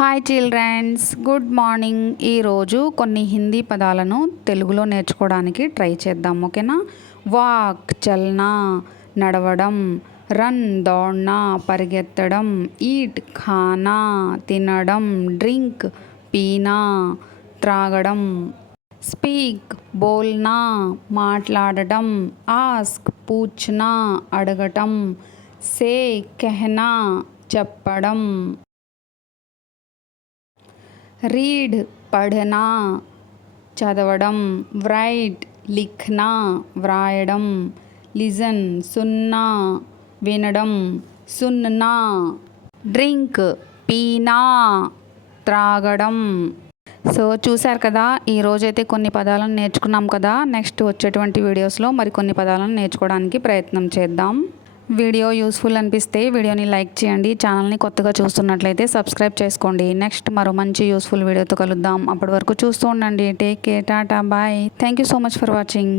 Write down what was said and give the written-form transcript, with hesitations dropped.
Hi children's, good morning. ఈరోజు కొన్ని హిందీ పదాలను తెలుగులో నేర్చుకోవడానికి ట్రై చేద్దాం. ఓకేనా? వాక్ చల్నా నడవడం, రన్ దౌడ్నా పరిగెత్తడం, ఈట్ ఖానా తినడం, డ్రింక్ పీనా త్రాగడం, స్పీక్ బోల్నా మాట్లాడటం, ఆస్క్ పూచ్నా అడగటం, సే కెహనా చెప్పడం, రీడ్ పढ़ना చదవడం, రైట్ లిఖనా వ్రాయడం, లిజన్ సున్నా వినడం, సున్నా డ్రింక్ పీనా త్రాగడం. సో చూశారు కదా, ఈరోజైతే కొన్ని పదాలను నేర్చుకున్నాం కదా. నెక్స్ట్ వచ్చేటువంటి వీడియోస్లో మరికొన్ని పదాలను నేర్చుకోవడానికి ప్రయత్నం చేద్దాం. వీడియో యూస్ఫుల్ అనిపిస్తే వీడియోని లైక్ చేయండి. ఛానల్ని కొత్తగా చూస్తున్నట్లయితే సబ్స్క్రైబ్ చేసుకోండి. నెక్స్ట్ మరో మంచి యూస్ఫుల్ వీడియోతో కలుద్దాం. అప్పటి వరకు చూస్తూ ఉండండి. టేక్ కేర్, టాటా, bye. Thank you so much for watching.